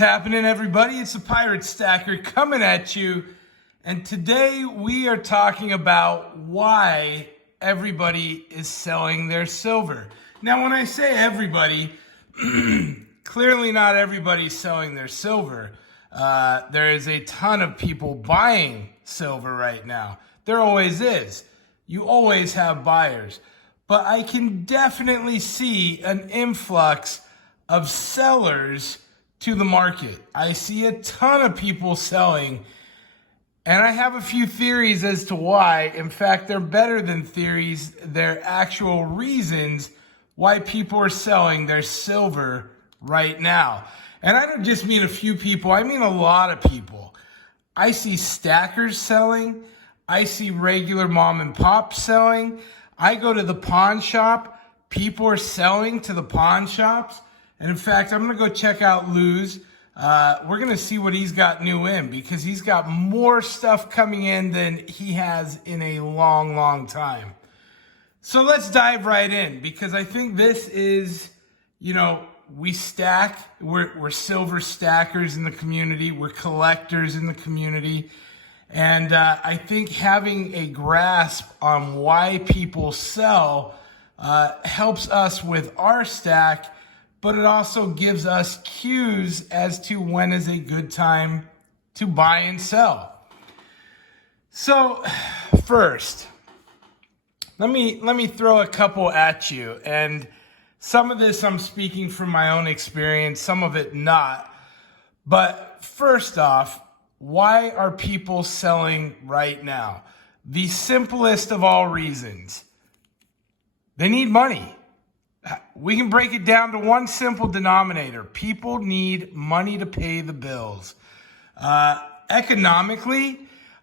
happening, everybody? It's the Pirate Stacker coming at you. And today we are talking about why everybody is selling their silver. Now, when I say everybody, clearly not everybody's selling their silver. There is a ton of people buying silver right now. There always is. You always have buyers. But I can definitely see an influx of sellers to the market. I see a ton of people selling, and I have a few theories as to why. In fact, they're better than theories. They're actual reasons why people are selling their silver right now. And I don't just mean a few people, I mean a lot of people. I see stackers selling. I see regular mom and pop selling. I go to the pawn shop. People are selling to the pawn shops. And in fact, I'm going to go check out Lou's. We're going to see what he's got new in, because he's got more stuff coming in than he has in a long, long time. So let's dive right in, because I think this is, we stack. We're silver stackers in the community. We're collectors in the community. And I think having a grasp on why people sell helps us with our stack, but it also gives us cues as to when is a good time to buy and sell. So first, let me throw a couple at you. And some of this I'm speaking from my own experience, some of it not. But first off, why are people selling right now? The simplest of all reasons. They need money. We can break it down to one simple denominator. People need money to pay the bills. Economically,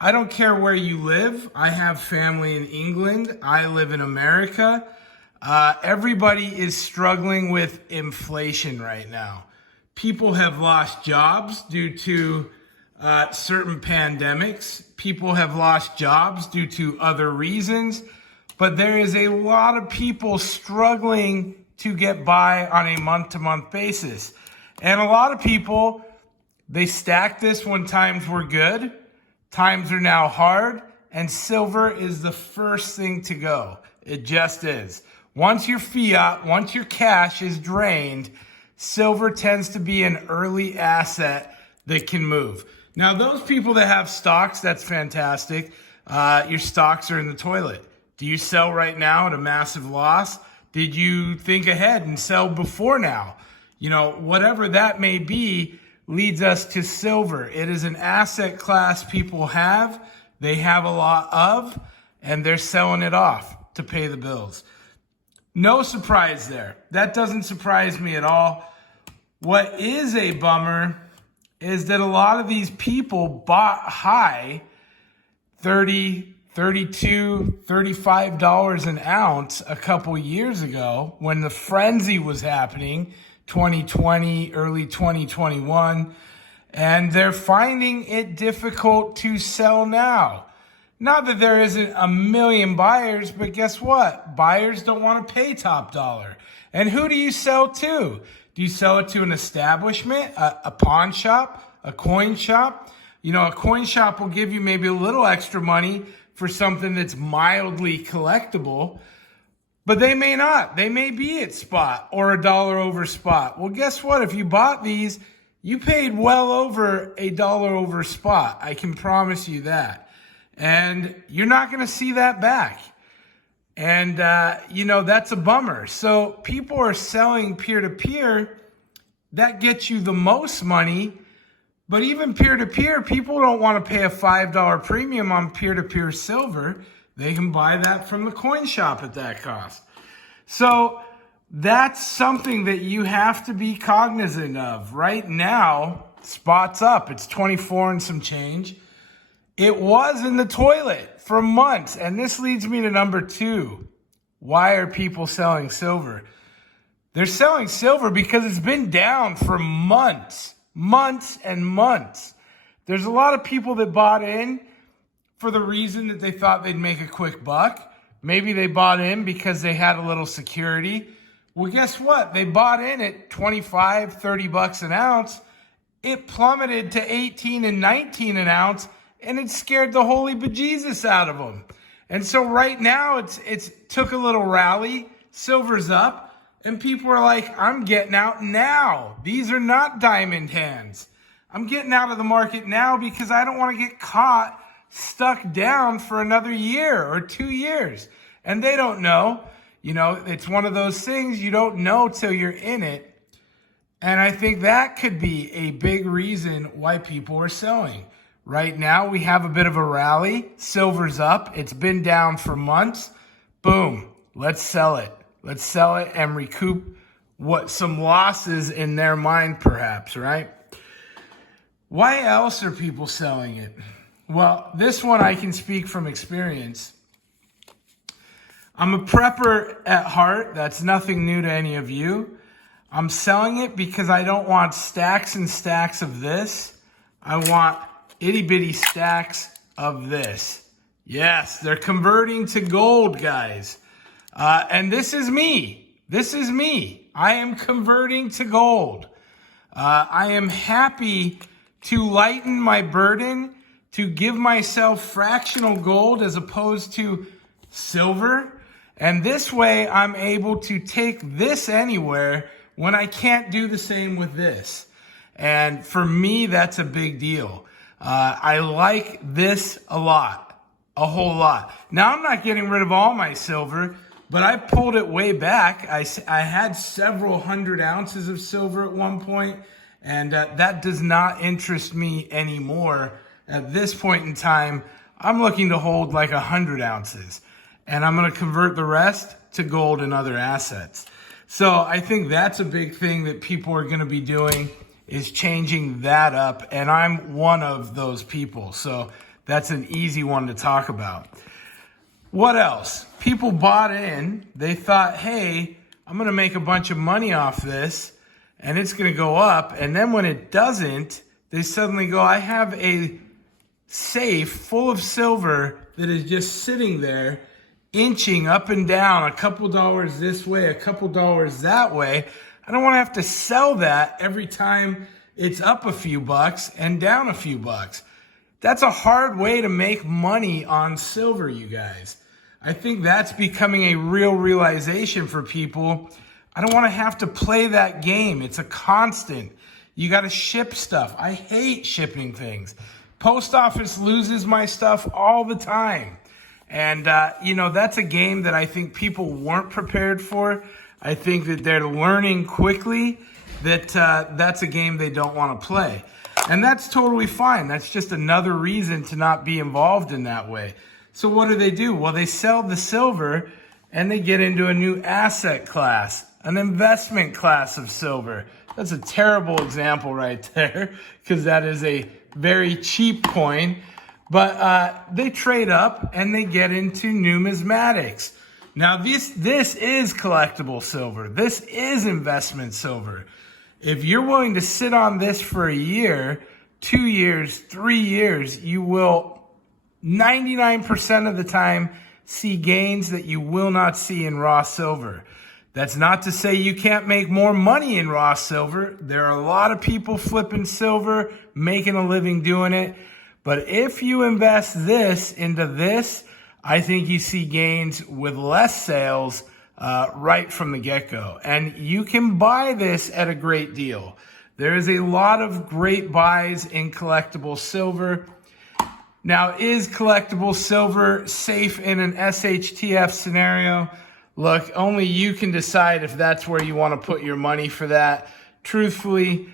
I don't care where you live. I have family in England. I live in America. Everybody is struggling with inflation right now. People have lost jobs due to certain pandemics. People have lost jobs due to other reasons. But there is a lot of people struggling to get by on a month-to-month basis. And a lot of people, they stack this when times were good. Times are now hard. And silver is the first thing to go. It just is. Once your fiat, once your cash is drained, silver tends to be an early asset that can move. Now, those people that have stocks, that's fantastic. Your stocks are in the toilet. Do you sell right now at a massive loss? Did you think ahead and sell before now? Whatever that may be leads us to silver. It is an asset class people have. They have a lot of, and they're selling it off to pay the bills. No surprise there. That doesn't surprise me at all. What is a bummer is that a lot of these people bought high, $30, $32, $35 an ounce a couple years ago when the frenzy was happening, 2020, early 2021, and they're finding it difficult to sell now. Not that there isn't a million buyers, but guess what? Buyers don't want to pay top dollar. And who do you sell to? Do you sell it to an establishment, a pawn shop, a coin shop? A coin shop will give you maybe a little extra money for something that's mildly collectible, but they may not. They may be at spot or $1 over spot. Well, guess what? If you bought these, you paid well over $1 over spot. I can promise you that. And you're not going to see that back. And, that's a bummer. So people are selling peer-to-peer. That gets you the most money. But even peer-to-peer, people don't want to pay a $5 premium on peer-to-peer silver. They can buy that from the coin shop at that cost. So that's something that you have to be cognizant of. Right now, spot's up. It's 24 and some change. It was in the toilet for months. And this leads me to number 2. Why are people selling silver? They're selling silver because it's been down for months and months. There's a lot of people that bought in for the reason that they thought they'd make a quick buck. Maybe they bought in because they had a little security. Well, guess what? They bought in at 25, 30 bucks an ounce, it plummeted to 18 and 19 an ounce, and it scared the holy bejesus out of them. And so right now it's took a little rally, silver's up, and people are like, I'm getting out now. These are not diamond hands. I'm getting out of the market now because I don't want to get caught stuck down for another year or 2 years. And they don't know. You know, it's one of those things you don't know till you're in it. And I think that could be a big reason why people are selling. Right now, we have a bit of a rally. Silver's up. It's been down for months. Boom. Let's sell it. Let's sell it and recoup some losses in their mind, perhaps, right? Why else are people selling it? Well, this one I can speak from experience. I'm a prepper at heart. That's nothing new to any of you. I'm selling it because I don't want stacks and stacks of this. I want itty bitty stacks of this. Yes, they're converting to gold, guys. And this is me. This is me. I am converting to gold. I am happy to lighten my burden, to give myself fractional gold as opposed to silver. And this way I'm able to take this anywhere when I can't do the same with this. And for me, that's a big deal. I like this a lot, a whole lot. Now, I'm not getting rid of all my silver, but I pulled it way back. I had several 100 ounces of silver at one point, and that does not interest me anymore. At this point in time, I'm looking to hold like 100 ounces, and I'm going to convert the rest to gold and other assets. So I think that's a big thing that people are going to be doing, is changing that up. And I'm one of those people. So that's an easy one to talk about. What else? People bought in. They thought, hey, I'm going to make a bunch of money off this and it's going to go up. And then when it doesn't, they suddenly go, I have a safe full of silver that is just sitting there, inching up and down, a couple dollars this way, a couple dollars that way. I don't want to have to sell that every time it's up a few bucks and down a few bucks. That's a hard way to make money on silver, you guys. I think that's becoming a real realization for people. I don't want to have to play that game. It's a constant. You got to ship stuff. I hate shipping things. Post office loses my stuff all the time. And, that's a game that I think people weren't prepared for. I think that they're learning quickly that that's a game they don't want to play. And that's totally fine. That's just another reason to not be involved in that way. So what do? Well, they sell the silver and they get into a new asset class, an investment class of silver. That's a terrible example right there because that is a very cheap coin. But they trade up and they get into numismatics. Now, this is collectible silver. This is investment silver. If you're willing to sit on this for a year, 2 years, 3 years, you will 99% of the time see gains that you will not see in raw silver. That's not to say you can't make more money in raw silver. There are a lot of people flipping silver, making a living doing it. But if you invest this into this, I think you see gains with less sales right from the get-go. And you can buy this at a great deal. There is a lot of great buys in collectible silver. Now, is collectible silver safe in an SHTF scenario? Look, only you can decide if that's where you want to put your money for that. Truthfully,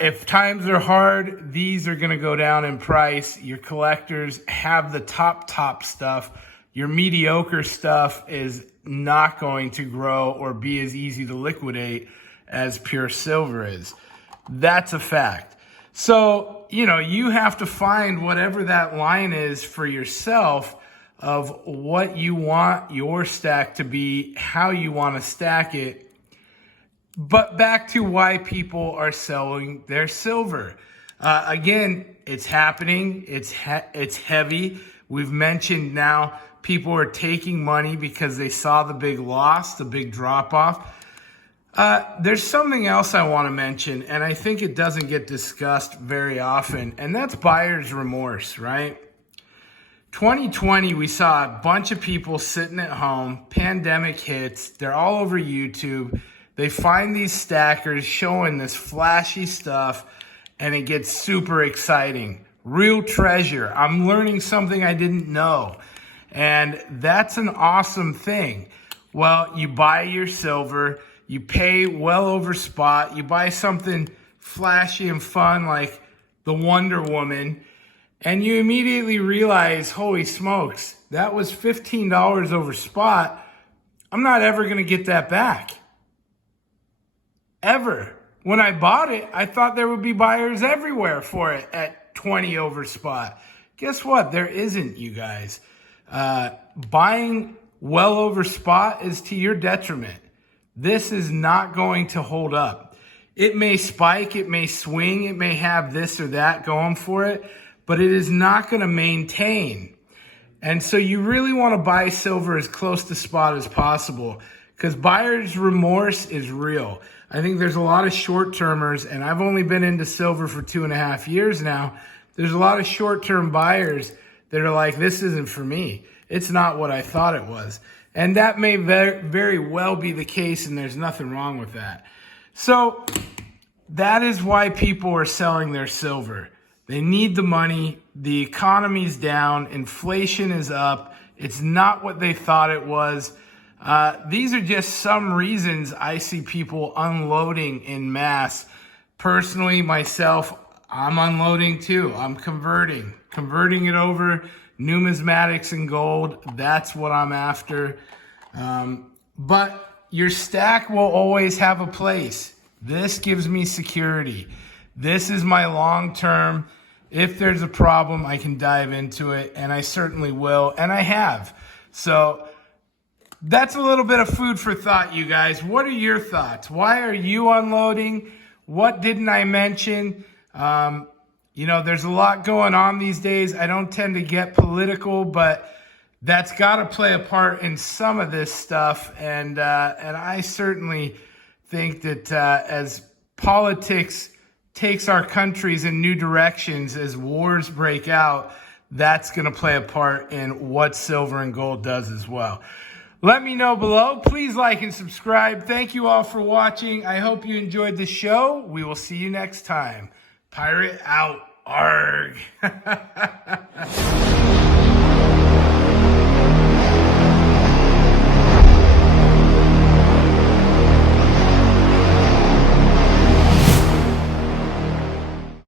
if times are hard, these are going to go down in price. Your collectors have the top stuff. Your mediocre stuff is not going to grow or be as easy to liquidate as pure silver is. That's a fact. So, you have to find whatever that line is for yourself of what you want your stack to be, how you want to stack it. But back to why people are selling their silver. Again, it's happening. It's heavy. We've mentioned now people are taking money because they saw the big loss, the big drop off. There's something else I want to mention, and I think it doesn't get discussed very often, and that's buyer's remorse, right? 2020, we saw a bunch of people sitting at home, pandemic hits, they're all over YouTube. They find these stackers showing this flashy stuff, and it gets super exciting. Real treasure. I'm learning something I didn't know. And that's an awesome thing. Well, you buy your silver, you pay well over spot, you buy something flashy and fun like the Wonder Woman, and you immediately realize, holy smokes, that was $15 over spot. I'm not ever going to get that back. Ever. When I bought it, I thought there would be buyers everywhere for it at 20 over spot. Guess what? There isn't, you guys. Buying well over spot is to your detriment. This is not going to hold up. It may spike, it may swing, it may have this or that going for it, but it is not going to maintain. And so you really want to buy silver as close to spot as possible, because buyer's remorse is real. I think there's a lot of short-termers, and I've only been into silver for 2.5 years now. There's a lot of short-term buyers that are like, this isn't for me. It's not what I thought it was. And that may very well be the case, and there's nothing wrong with that. So that is why people are selling their silver. They need the money. The economy's down. Inflation is up. It's not what they thought it was. These are just some reasons I see people unloading in mass. Personally, myself, I'm unloading too. I'm converting it over. Numismatics and gold, that's what I'm after. But your stack will always have a place. This gives me security. This is my long term. If there's a problem, I can dive into it, and I certainly will, and I have. So that's a little bit of food for thought, you guys. What are your thoughts? Why are you unloading? What didn't I mention? There's a lot going on these days. I don't tend to get political, but that's got to play a part in some of this stuff. And I certainly think that as politics takes our countries in new directions, as wars break out, that's going to play a part in what silver and gold does as well. Let me know below. Please like and subscribe. Thank you all for watching. I hope you enjoyed the show. We will see you next time. Pirate out. Arghhhhh.